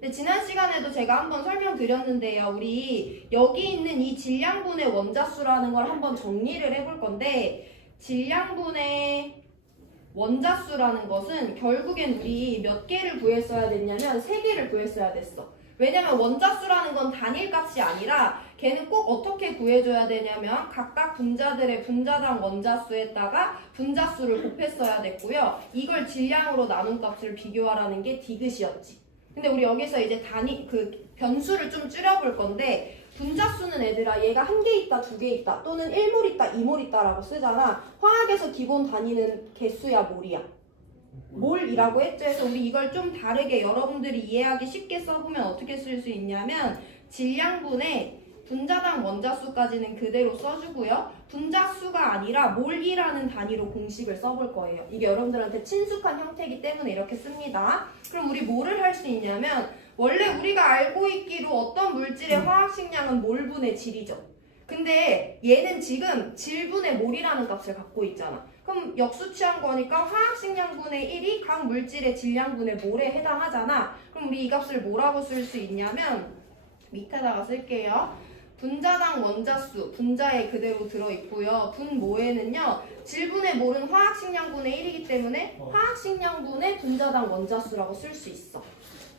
근데 지난 시간에도 제가 한번 설명드렸는데요. 우리 여기 있는 이 질량분의 원자수라는 걸 한번 정리를 해볼 건데, 질량분의 원자수라는 것은 결국엔 우리 몇 개를 구했어야 됐냐면 3개를 구했어야 됐어. 왜냐면 원자수라는 건 단일값이 아니라 걔는 꼭 어떻게 구해줘야 되냐면 각각 분자들의 분자당 원자수에다가 분자수를 곱했어야 됐고요. 이걸 질량으로 나눈 값을 비교하라는 게 디귿이었지. 근데 우리 여기서 이제 변수를 좀 줄여볼 건데, 분자수는 얘들아 얘가 1개 있다, 2개 있다, 또는 1몰 있다, 2몰 있다라고 쓰잖아. 화학에서 기본 단위는 개수야, 몰이야? 몰이라고 했죠. 그래서 우리 이걸 좀 다르게 여러분들이 이해하기 쉽게 써보면 어떻게 쓸 수 있냐면, 질량분의 분자당 원자수까지는 그대로 써주고요. 분자수가 아니라 몰이라는 단위로 공식을 써볼 거예요. 이게 여러분들한테 친숙한 형태이기 때문에 이렇게 씁니다. 그럼 우리 뭐를 할 수 있냐면, 원래 우리가 알고 있기로 어떤 물질의 화학식량은 몰분의 질이죠. 근데 얘는 지금 질분의 몰이라는 값을 갖고 있잖아. 그럼 역수취한 거니까 화학식량분의 1이 각 물질의 질량분의 몰에 해당하잖아. 그럼 우리 이 값을 뭐라고 쓸 수 있냐면, 밑에다가 쓸게요. 분자당 원자수, 분자에 그대로 들어있고요. 분모에는요, 질분의 몰은 화학식량분의 1이기 때문에 화학식량분의 분자당 원자수라고 쓸 수 있어.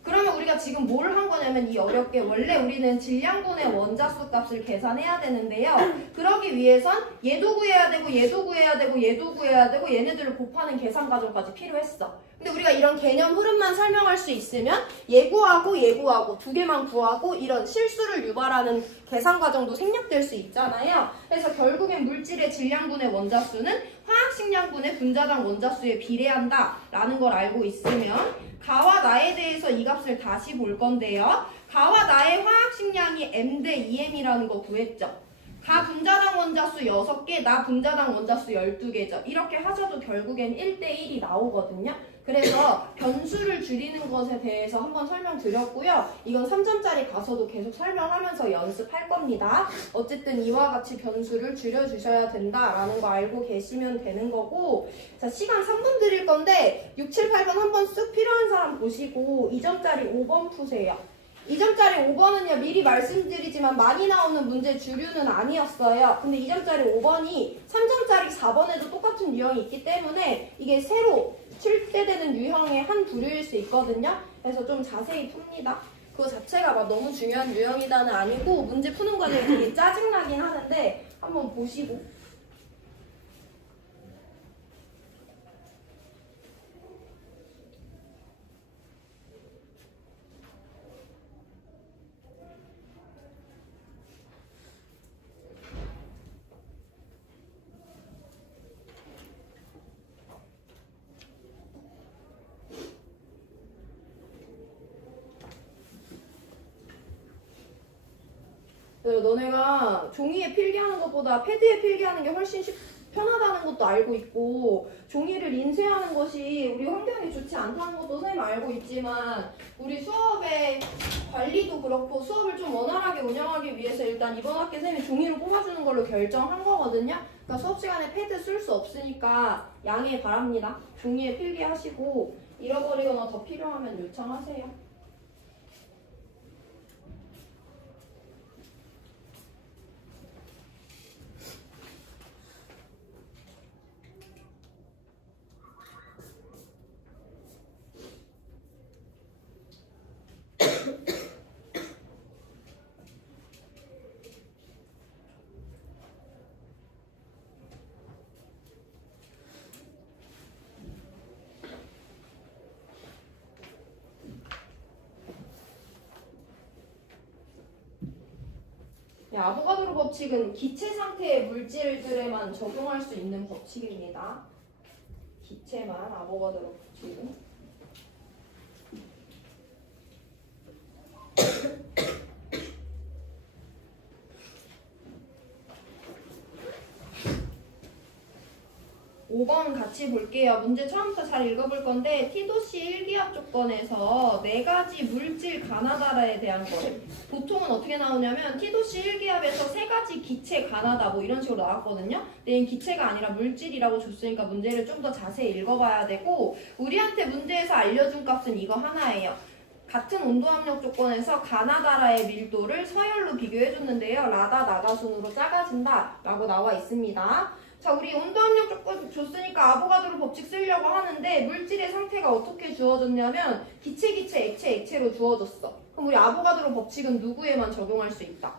그러면 우리가 지금 뭘 한 거냐면, 이 어렵게 원래 우리는 질량분의 원자수 값을 계산해야 되는데요. 그러기 위해선 얘도 구해야 되고 얘도 구해야 되고 얘도 구해야 되고 얘네들을 곱하는 계산 과정까지 필요했어. 근데 우리가 이런 개념 흐름만 설명할 수 있으면 얘 구하고 얘 구하고 2개만 구하고 이런 실수를 유발하는 계산 과정도 생략될 수 있잖아요. 그래서 결국엔 물질의 질량분의 원자수는 화학식량분의 분자당 원자수에 비례한다 라는 걸 알고 있으면, 가와 나에 대해서 이 값을 다시 볼 건데요. 가와 나의 화학식량이 m 대 2m이라는 거 구했죠. 가 분자당 원자수 6개, 나 분자당 원자수 12개죠. 이렇게 하셔도 결국엔 1대 1이 나오거든요. 그래서 변수를 줄이는 것에 대해서 한번 설명드렸고요. 이건 3점짜리 가서도 계속 설명하면서 연습할 겁니다. 어쨌든 이와 같이 변수를 줄여주셔야 된다라는 거 알고 계시면 되는 거고, 자, 시간 3분 드릴 건데 6, 7, 8번 한번 쓱 필요한 사람 보시고 2점짜리 5번 푸세요. 2점짜리 5번은요, 미리 말씀드리지만 많이 나오는 문제 주류는 아니었어요. 근데 2점짜리 5번이 3점짜리 4번에도 똑같은 유형이 있기 때문에 이게 새로 출제되는 유형의 한 부류일 수 있거든요. 그래서 좀 자세히 풉니다. 그거 자체가 막 너무 중요한 유형이다는 아니고, 문제 푸는 과정이 되게 짜증나긴 하는데 한번 보시고. 너네가 종이에 필기하는 것보다 패드에 필기하는 게 훨씬 편하다는 것도 알고 있고, 종이를 인쇄하는 것이 우리 환경에 좋지 않다는 것도 선생님 알고 있지만, 우리 수업의 관리도 그렇고 수업을 좀 원활하게 운영하기 위해서 일단 이번 학기 선생님이 종이를 뽑아주는 걸로 결정한 거거든요. 그러니까 수업 시간에 패드 쓸 수 없으니까 양해 바랍니다. 종이에 필기하시고 잃어버리거나 더 필요하면 요청하세요. 아보가드로 법칙은 기체 상태의 물질들에만 적용할 수 있는 법칙입니다. 기체만 아보가드로 법칙은. (5번) 같이 볼게요. 문제 처음부터 잘 읽어볼 건데, T도씨 1기압 조건에서 4가지 물질 가나다라에 대한 거예요. 보통은 어떻게 나오냐면 T도씨 1기압에서 3가지 기체 가나다 뭐 이런 식으로 나왔거든요. 근데 얘는 기체가 아니라 물질이라고 줬으니까 문제를 좀 더 자세히 읽어봐야 되고, 우리한테 문제에서 알려준 값은 이거 하나예요. 같은 온도 압력 조건에서 가나다라의 밀도를 서열로 비교해줬는데요. 라다 나가순으로 작아진다 라고 나와 있습니다. 자, 우리 온도 압력 조건 줬으니까 아보가드로 법칙 쓰려고 하는데 물질의 상태가 어떻게 주어졌냐면 기체, 액체, 액체로 주어졌어. 그럼 우리 아보가드로 법칙은 누구에만 적용할 수 있다?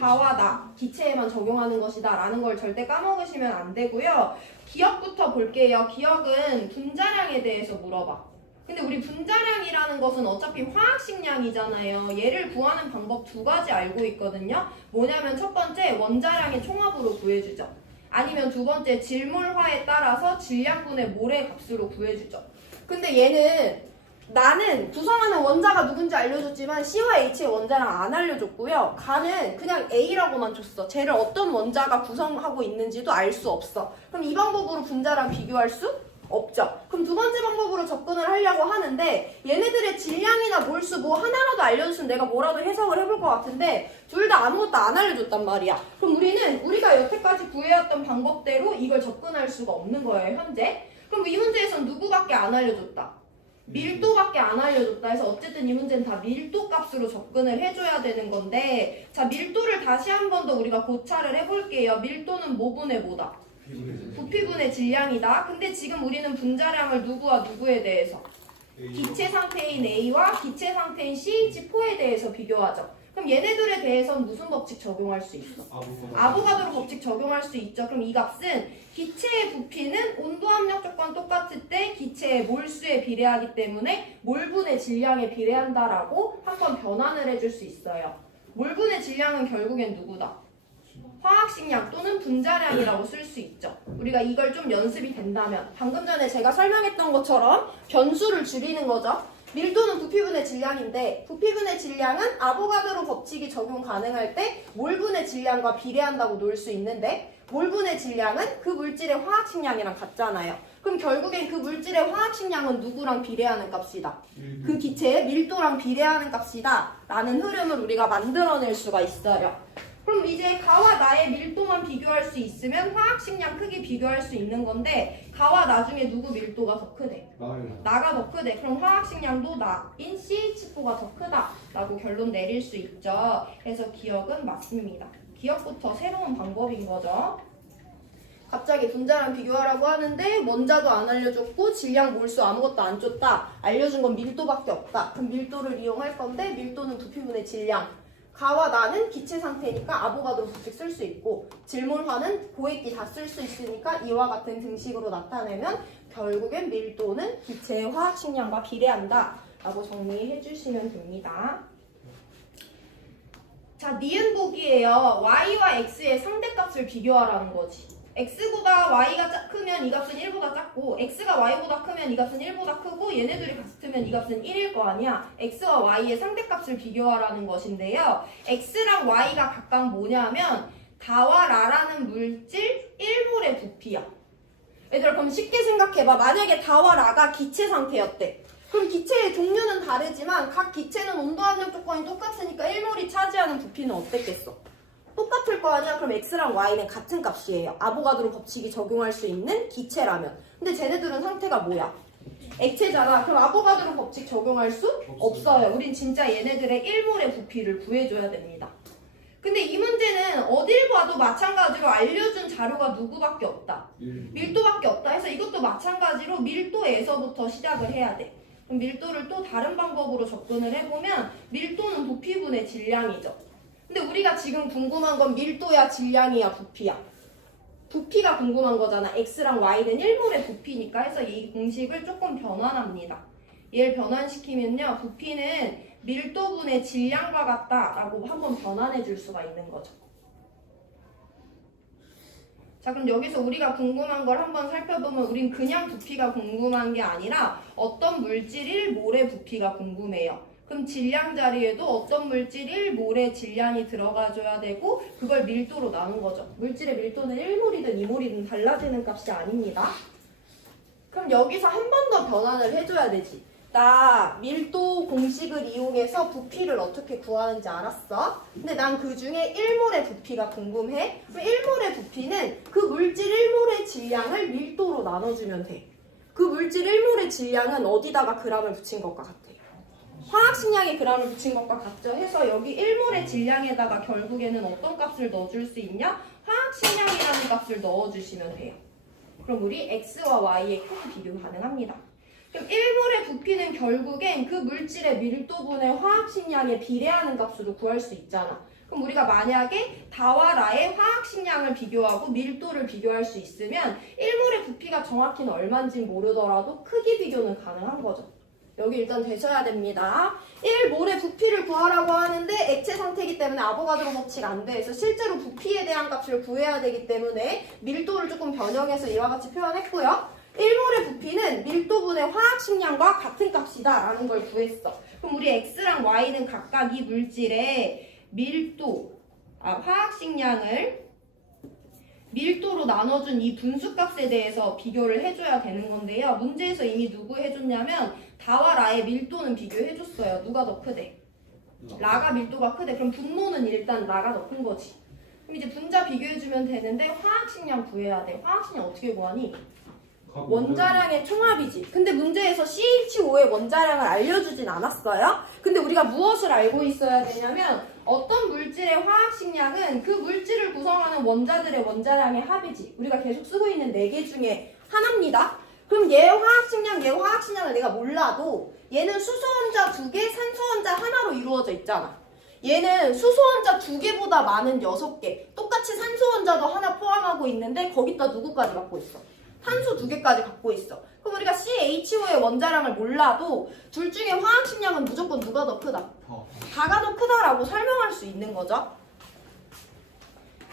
가와 나, 기체에만 적용하는 것이다 라는 걸 절대 까먹으시면 안 되고요. 기억부터 볼게요. 기억은 분자량에 대해서 물어봐. 근데 우리 분자량이라는 것은 어차피 화학식량이잖아요. 얘를 구하는 방법 두 가지 알고 있거든요. 뭐냐면 첫 번째 원자량의 총합으로 구해주죠. 아니면 두 번째 질몰화에 따라서 질량분의 몰의 값으로 구해주죠. 근데 얘는 나는 구성하는 원자가 누군지 알려줬지만 C와 H의 원자량 안 알려줬고요. 가는 그냥 A라고만 줬어. 쟤를 어떤 원자가 구성하고 있는지도 알 수 없어. 그럼 이 방법으로 분자랑 비교할 수 없죠. 그럼 두 번째 방법으로 접근을 하려고 하는데 얘네들의 질량이나 몰수 뭐 하나라도 알려줬으면 내가 뭐라도 해석을 해볼 것 같은데 둘 다 아무것도 안 알려줬단 말이야. 그럼 우리가 여태까지 구해왔던 방법대로 이걸 접근할 수가 없는 거예요, 현재. 그럼 이 문제에선 누구밖에 안 알려줬다? 밀도밖에 안 알려줬다 해서 어쨌든 이 문제는 다 밀도 값으로 접근을 해줘야 되는 건데 자, 밀도를 다시 한 번 더 우리가 고찰을 해볼게요. 밀도는 뭐분의 뭐다? 부피분의 질량이다. 근데 지금 우리는 분자량을 누구와 누구에 대해서? 기체 상태인 A와 기체 상태인 CH4에 대해서 비교하죠. 그럼 얘네들에 대해서는 무슨 법칙 적용할 수 있어? 아보가드로 법칙 적용할 수 있죠. 그럼 이 값은 기체의 부피는 온도 압력 조건 똑같을 때 기체의 몰수에 비례하기 때문에 몰분의 질량에 비례한다라고 한번 변환을 해줄 수 있어요. 몰분의 질량은 결국엔 누구다? 화학식량 또는 분자량이라고 쓸 수 있죠. 우리가 이걸 좀 연습이 된다면 방금 전에 제가 설명했던 것처럼 변수를 줄이는 거죠. 밀도는 부피분의 질량인데 부피분의 질량은 아보가드로 법칙이 적용 가능할 때 몰분의 질량과 비례한다고 놓을 수 있는데 몰분의 질량은 그 물질의 화학식량이랑 같잖아요. 그럼 결국엔 그 물질의 화학식량은 누구랑 비례하는 값이다? 그 기체의 밀도랑 비례하는 값이다 라는 흐름을 우리가 만들어낼 수가 있어요. 그럼 이제 가와 나의 밀도만 비교할 수 있으면 화학식량 크기 비교할 수 있는 건데 가와 나 중에 누구 밀도가 더 크대? 나가 더 크대. 그럼 화학식량도 나인 CH4가 더 크다라고 결론 내릴 수 있죠. 그래서 기억은 맞습니다. 기억부터 새로운 방법인 거죠. 갑자기 분자랑 비교하라고 하는데 원자도 안 알려줬고 질량 몰수 아무것도 안 줬다. 알려준 건 밀도밖에 없다. 그럼 밀도를 이용할 건데 밀도는 부피분의 질량. 가와 나는 기체 상태니까 아보가드로 법칙 쓸 수 있고 질몰화는 고액기 다 쓸 수 있으니까 이와 같은 등식으로 나타내면 결국엔 밀도는 기체의 화학식량과 비례한다 라고 정리해 주시면 됩니다. 자, 니은 보기예요. y와 x의 상대값을 비교하라는 거지. x보다 y가 크면 이 값은 1보다 작고 x가 y보다 크면 이 값은 1보다 크고 얘네들이 같으면 이 값은 1일 거 아니야. x와 y의 상대값을 비교하라는 것인데요. x랑 y가 각각 뭐냐면 다와 라라는 물질 1몰의 부피야. 얘들아 그럼 쉽게 생각해봐. 만약에 다와 라가 기체 상태였대. 그럼 기체의 종류는 다르지만 각 기체는 온도 압력 조건이 똑같으니까 1몰이 차지하는 부피는 어땠겠어? 똑같을 거 아니야? 그럼 x랑 y는 같은 값이에요. 아보가드로 법칙이 적용할 수 있는 기체라면. 근데 쟤네들은 상태가 뭐야? 액체잖아. 그럼 아보가드로 법칙 적용할 수 없어요. 우린 진짜 얘네들의 1몰의 부피를 구해줘야 됩니다. 근데 이 문제는 어딜 봐도 마찬가지로 알려준 자료가 누구밖에 없다. 밀도밖에 없다 해서 이것도 마찬가지로 밀도에서부터 시작을 해야 돼. 그럼 밀도를 또 다른 방법으로 접근을 해보면 밀도는 부피분의 질량이죠. 근데 우리가 지금 궁금한 건 밀도야 질량이야 부피야? 부피가 궁금한 거잖아. x랑 y는 1몰의 부피니까 해서 이 공식을 조금 변환합니다. 얘를 변환시키면요. 부피는 밀도분의 질량과 같다라고 한번 변환해 줄 수가 있는 거죠. 자, 그럼 여기서 우리가 궁금한 걸 한번 살펴보면 우린 그냥 부피가 궁금한 게 아니라 어떤 물질 1몰의 부피가 궁금해요. 그럼 질량 자리에도 어떤 물질 1몰의 질량이 들어가줘야 되고 그걸 밀도로 나눈 거죠. 물질의 밀도는 1몰이든 2몰이든 달라지는 값이 아닙니다. 그럼 여기서 한 번 더 변환을 해줘야 되지. 나 밀도 공식을 이용해서 부피를 어떻게 구하는지 알았어? 근데 난 그 중에 1몰의 부피가 궁금해. 그럼 1몰의 부피는 그 물질 1몰의 질량을 밀도로 나눠주면 돼. 그 물질 1몰의 질량은 어디다가 그람을 붙인 것과 같아? 화학식량에 g을 붙인 것과 같죠. 해서 여기 1몰의 질량에다가 결국에는 어떤 값을 넣어줄 수 있냐? 화학식량이라는 값을 넣어주시면 돼요. 그럼 우리 x와 y의 큰 비교 가능합니다. 그럼 1몰의 부피는 결국엔 그 물질의 밀도분의 화학식량에 비례하는 값으로 구할 수 있잖아. 그럼 우리가 만약에 다와 라의 화학식량을 비교하고 밀도를 비교할 수 있으면 1몰의 부피가 정확히는 얼마인지 모르더라도 크기 비교는 가능한 거죠. 여기 일단 되셔야 됩니다. 1몰의 부피를 구하라고 하는데 액체 상태이기 때문에 아보가드로 법칙 안 돼서 실제로 부피에 대한 값을 구해야 되기 때문에 밀도를 조금 변형해서 이와 같이 표현했고요. 1몰의 부피는 밀도분의 화학식량과 같은 값이다 라는 걸 구했어. 그럼 우리 x랑 y는 각각 이 물질의 화학식량을 밀도로 나눠준 이 분수값에 대해서 비교를 해줘야 되는 건데요. 문제에서 이미 누구 해줬냐면 다와 라의 밀도는 비교해줬어요. 누가 더 크대? 라가 밀도가 크대. 그럼 분모는 일단 라가 더 큰 거지. 그럼 이제 분자 비교해주면 되는데 화학식량 구해야 돼. 화학식량 어떻게 구하니? 원자량의 총합이지. 근데 문제에서 CH5의 원자량을 알려주진 않았어요. 근데 우리가 무엇을 알고 있어야 되냐면 어떤 물질의 화학식량은 그 물질을 구성하는 원자들의 원자량의 합이지. 우리가 계속 쓰고 있는 4개 중에 하나입니다. 그럼 얘 화학식량을 내가 몰라도 얘는 수소원자 2개, 산소원자 하나로 이루어져 있잖아. 얘는 수소원자 2개보다 많은 6개. 똑같이 산소원자도 하나 포함하고 있는데 거기다 누구까지 갖고 있어? 탄소 2개까지 갖고 있어. 그럼 우리가 CH5의 원자량을 몰라도 둘 중에 화학식량은 무조건 누가 더 크다? 다가 더 크다라고 설명할 수 있는 거죠.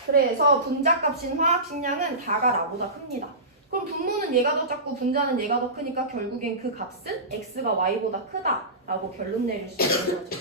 그래서 분자값인 화학식량은 다가 라보다 큽니다. 그럼 분모는 얘가 더 작고 분자는 얘가 더 크니까 결국엔 그 값은 x가 y보다 크다라고 결론 내릴 수 있는 거죠.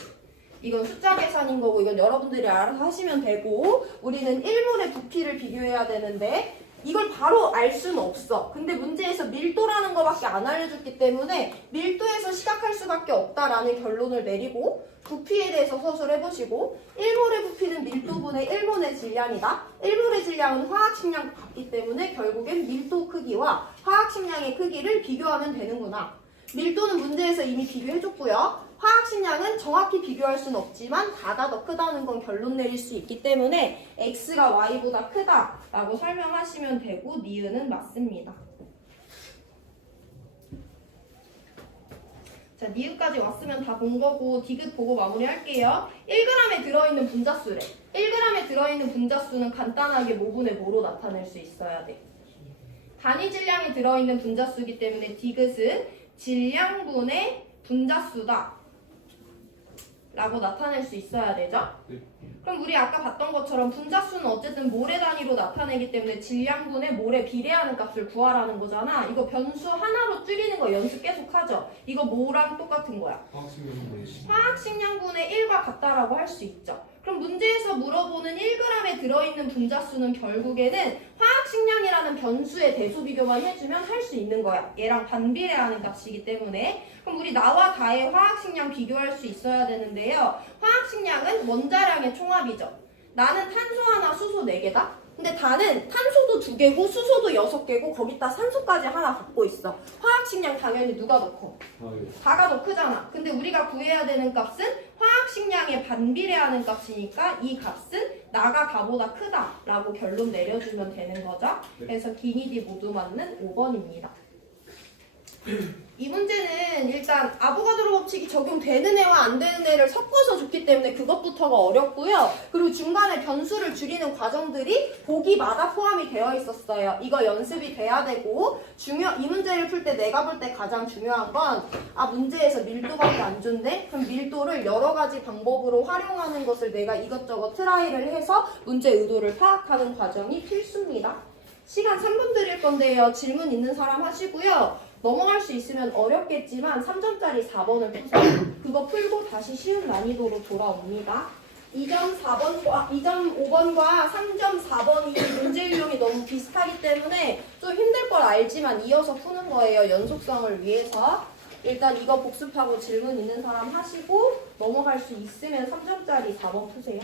이건 숫자 계산인 거고 이건 여러분들이 알아서 하시면 되고 우리는 1몰의 부피를 비교해야 되는데 이걸 바로 알 수는 없어. 근데 문제에서 밀도라는 거밖에 안 알려줬기 때문에 밀도에서 시작할 수밖에 없다라는 결론을 내리고 부피에 대해서 서술해보시고 1몰의 부피는 밀도분의 1몰의 질량이다. 1몰의 질량은 화학식량과 같기 때문에 결국엔 밀도 크기와 화학식량의 크기를 비교하면 되는구나. 밀도는 문제에서 이미 비교해줬고요. 화학식량은 정확히 비교할 수는 없지만 다가 더 크다는 건 결론 내릴 수 있기 때문에 x가 y보다 크다라고 설명하시면 되고 니은은 맞습니다. 자, 니은까지 왔으면 다 본 거고 디귿 보고 마무리할게요. 1g에 들어있는 분자수래. 1g에 들어있는 분자수는 간단하게 뭐분의 뭐로 나타낼 수 있어야 돼. 단위 질량이 들어있는 분자수이기 때문에 디귿은 질량분의 분자수다 라고 나타낼 수 있어야 되죠? 네. 그럼 우리 아까 봤던 것처럼 분자수는 어쨌든 모레 단위로 나타내기 때문에 질량분의 모레 비례하는 값을 구하라는 거잖아. 이거 변수 하나로 줄이는 거 연습 계속 하죠? 이거 뭐랑 똑같은 거야? 화학식량분의 1과 같다라고 할 수 있죠. 그럼 문제에서 물어보는 1g에 들어있는 분자수는 결국에는 화학식량이라는 변수의 대소 비교만 해주면 할 수 있는 거야. 얘랑 반비례하는 값이기 때문에. 그럼 우리 나와 다의 화학식량 비교할 수 있어야 되는데요. 화학식량은 원자량의 총합이죠. 나는 탄소 하나, 수소 4개다? 근데 다는 탄소도 2개고 수소도 6개고 거기다 산소까지 하나 갖고 있어. 화학식량 당연히 누가 더 커? 다가 더 크잖아. 근데 우리가 구해야 되는 값은 화학식량에 반비례하는 값이니까 이 값은 나가 다보다 크다라고 결론 내려주면 되는 거죠. 그래서 기니디 모두 맞는 5번입니다. 이 문제는 일단 아보가드로 법칙이 적용되는 애와 안 되는 애를 섞어서 줬기 때문에 그것부터가 어렵고요. 그리고 중간에 변수를 줄이는 과정들이 보기마다 포함이 되어 있었어요. 이거 연습이 돼야 되고 이 문제를 풀 때 내가 볼 때 가장 중요한 건 문제에서 밀도밖에 안 줬네? 그럼 밀도를 여러 가지 방법으로 활용하는 것을 내가 이것저것 트라이를 해서 문제 의도를 파악하는 과정이 필수입니다. 시간 3분 드릴 건데요. 질문 있는 사람 하시고요. 넘어갈 수 있으면 어렵겠지만 3점짜리 4번을 푸세요. 그거 풀고 다시 쉬운 난이도로 돌아옵니다. 2점 5번과 3점 4번이 문제 유형이 너무 비슷하기 때문에 좀 힘들 걸 알지만 이어서 푸는 거예요. 연속성을 위해서. 일단 이거 복습하고 질문 있는 사람 하시고 넘어갈 수 있으면 3점짜리 4번 푸세요.